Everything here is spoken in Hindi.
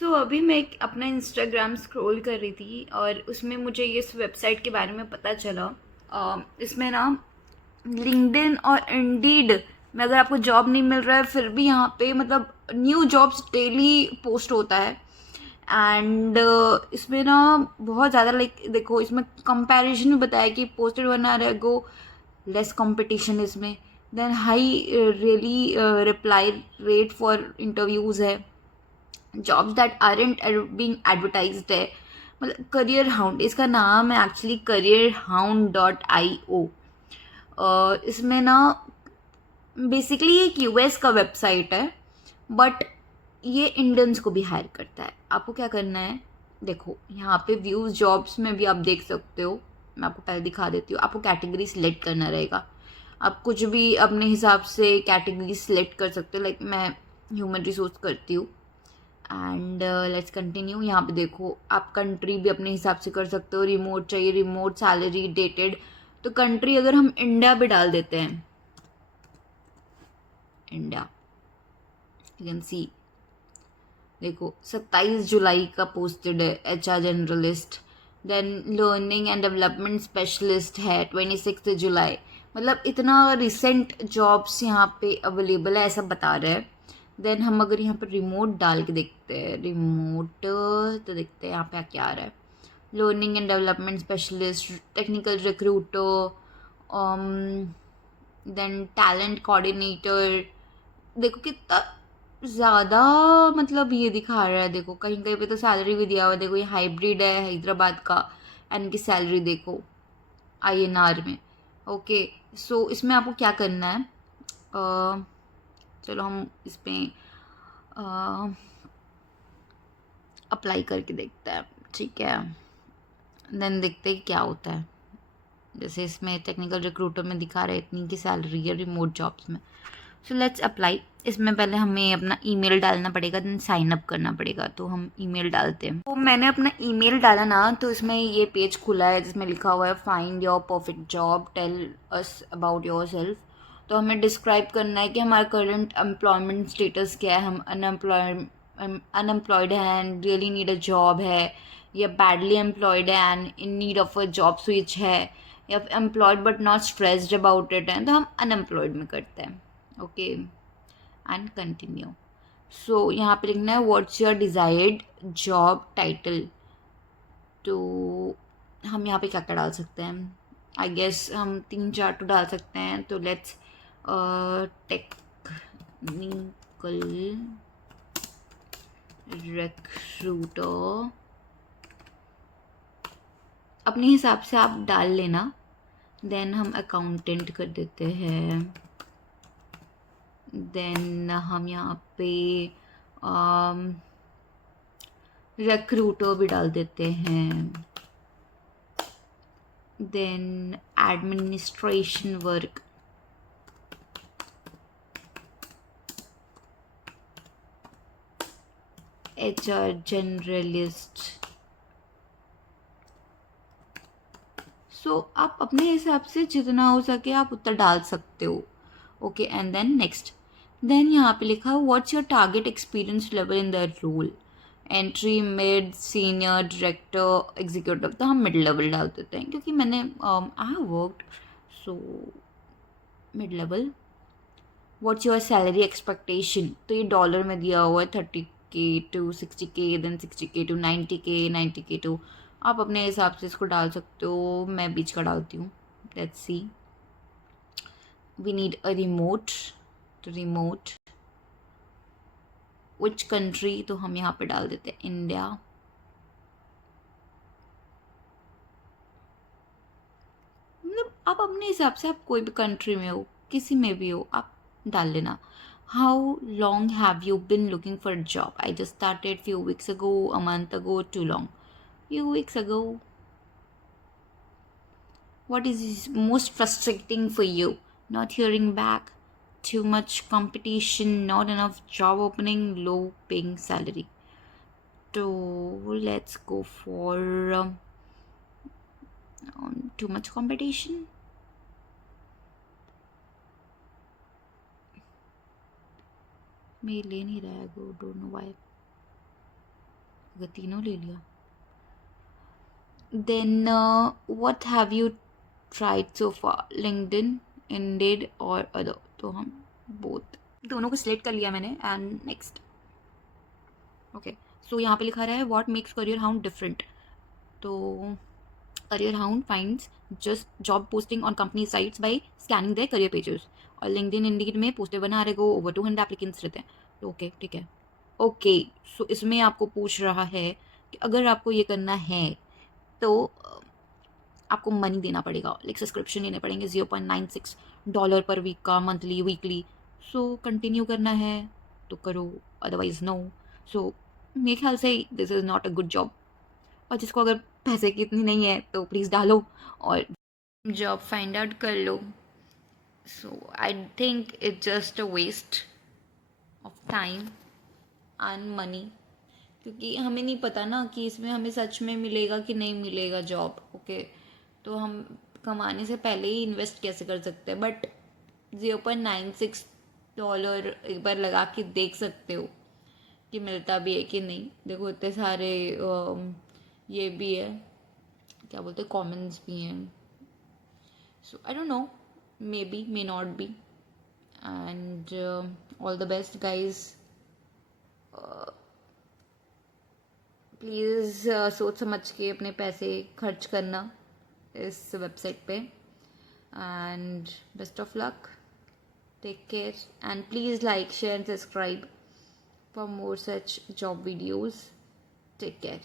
अभी मैं एक अपना इंस्टाग्राम स्क्रॉल कर रही थी और उसमें मुझे ये इस वेबसाइट के बारे में पता चला। इसमें ना लिंक्डइन और इंडीड में अगर आपको जॉब नहीं मिल रहा है फिर भी यहाँ पे मतलब न्यू जॉब्स डेली पोस्ट होता है। एंड इसमें ना बहुत ज़्यादा लाइक देखो इसमें कंपैरिजन भी बताया कि posted 1 hour ago less competition इसमें then high really reply rate for interviews है। Jobs that aren't being advertised है। मतलब करियर हाउंड इसका नाम है एक्चुअली careerhound.io। इसमें ना बेसिकली ये एक यूएस का वेबसाइट है बट ये इंडियंस को भी हायर करता है। आपको क्या करना है, देखो यहाँ पे व्यूज जॉब्स में भी आप देख सकते हो। मैं आपको पहले दिखा देती हूँ। आपको कैटेगरी सिलेक्ट करना रहेगा। आप कुछ भी अपने हिसाब से कैटेगरी सिलेक्ट कर सकते हो। लाइक मैं ह्यूमन रिसोर्स करती हूँ एंड लेट्स कंटिन्यू। यहाँ पे देखो आप कंट्री भी अपने हिसाब से कर सकते हो। रिमोट चाहिए, रिमोट, सैलरी, डेटेड। तो कंट्री अगर हम इंडिया भी डाल देते हैं, इंडिया, यू कैन सी देखो 27 जुलाई का पोस्टेड है HR generalist. Then learning and development specialist है 26 जुलाई। मतलब इतना रिसेंट जॉब्स यहाँ पे अवेलेबल है ऐसा बता रहा है। देन हम अगर यहाँ पर रिमोट डाल के देखते हैं, रिमोट तो देखते हैं यहाँ पे क्या आ रहा है। Learning and development specialist, technical recruiter, then talent coordinator. देखो कितना ज़्यादा मतलब ये दिखा रहा है। देखो कहीं कहीं पे तो सैलरी भी दिया हुआ है। देखो ये हाइब्रिड है हैदराबाद का एंड इनकी सैलरी देखो INR में। ओके, सो इसमें आपको क्या करना है, चलो हम इस पर अप्लाई करके देखते हैं। ठीक है, देन देखते हैं क्या होता है। जैसे इसमें टेक्निकल रिक्रूटर में दिखा रहा है इतनी की सैलरी है रिमोट जॉब्स में। So let's apply. इसमें पहले हमें अपना ईमेल डालना पड़ेगा, देन साइन अप करना पड़ेगा। तो हम ईमेल डालते हैं। तो मैंने अपना ईमेल डाला ना, तो इसमें ये पेज खुला है जिसमें लिखा हुआ है find your perfect job, tell us about yourself. तो हमें डिस्क्राइब करना है कि हमारा करंट एम्प्लॉयमेंट स्टेटस क्या है। हम अनएम्प्लॉयड हैं and really need a job है, या बैडली एम्प्लॉयड है and in need of a job switch है, या employed but not stressed about it है। तो हम अनएम्प्लॉयड में करते हैं। Okay, and continue. सो यहाँ पे लिखना है what's your desired job title. तो हम यहाँ पे क्या क्या डाल सकते हैं, आई गेस हम 3-4 तो डाल सकते हैं। तो लेट्स टेक्निकल रिक्रूटर अपने हिसाब से आप डाल लेना। देन हम अकाउंटेंट कर देते हैं। देन हम यहाँ पे रिक्रूटर भी डाल देते हैं। Then administration work, HR generalist. So आप अपने हिसाब से जितना हो सके आप उतना डाल सकते हो। Okay, and then next. Then यहाँ पे लिखा what's your target experience level in the role, entry, mid, senior, director, executive. तो हम मिड लेवल डाल देते हैं क्योंकि मैंने I have worked, so mid level. What's your salary expectation, तो ये डॉलर में दिया हुआ है 30K to 60K, then 60K to 90K, 90K to, आप अपने हिसाब से इसको डाल सकते हो। मैं बीच का डालती हूँ। Let's see, we need a remote. तो रिमोट विच कंट्री, तो हम यहाँ पे डाल देते हैं इंडिया। मतलब आप अपने हिसाब से, आप कोई भी कंट्री में हो, किसी में भी हो, आप डाल लेना। How long have you been looking for job, I just started few weeks ago, a month ago, too long, few weeks ago. What is most frustrating for you? Not hearing back, too much competition, not enough job opening, low paying salary. So let's go for too much competition. मेरे ले नहीं रहा है, go, don't know why. अगर तीनों ले लिया, then what have you tried so far, LinkedIn, Indeed और अदर? तो हम बोथ, दोनों को सिलेक्ट कर लिया मैंने एंड नेक्स्ट। ओके, सो यहाँ पे लिखा रहा है what makes Career Hound different. तो Career Hound finds just job posting on company sites by scanning their career pages, और लिंक्डइन इंडीड में पोस्टर बना रहे को ओवर 200 एप्लीकेंट्स रहते हैं। तो ओके ठीक है। ओके, सो इसमें आपको पूछ रहा है कि अगर आपको ये करना है तो आपको मनी देना पड़ेगा, लाइक सब्सक्रिप्शन लेने पड़ेंगे $0.96 पर वीक का, मंथली, वीकली। सो कंटिन्यू करना है तो करो, अदरवाइज नो। सो मेरे ख्याल से this is not a good job, और जिसको अगर पैसे की इतनी नहीं है तो प्लीज़ डालो और जॉब फाइंड आउट कर लो। So I think it's just a waste of time and money, क्योंकि हमें नहीं पता ना कि इसमें हमें सच में मिलेगा कि नहीं मिलेगा जॉब। ओके, तो हम कमाने से पहले ही इन्वेस्ट कैसे कर सकते हैं, बट $0.96 एक बार लगा के देख सकते हो कि मिलता भी है कि नहीं। देखो इतने सारे ये भी है, क्या बोलते हैं, कॉमेंट्स भी हैं। So I don't know, may be, may not be, and all the best guys. Please सोच समझ के अपने पैसे खर्च करना इस वेबसाइट पे, and best of luck, take care, and please like, share and subscribe for more such job videos. Take care.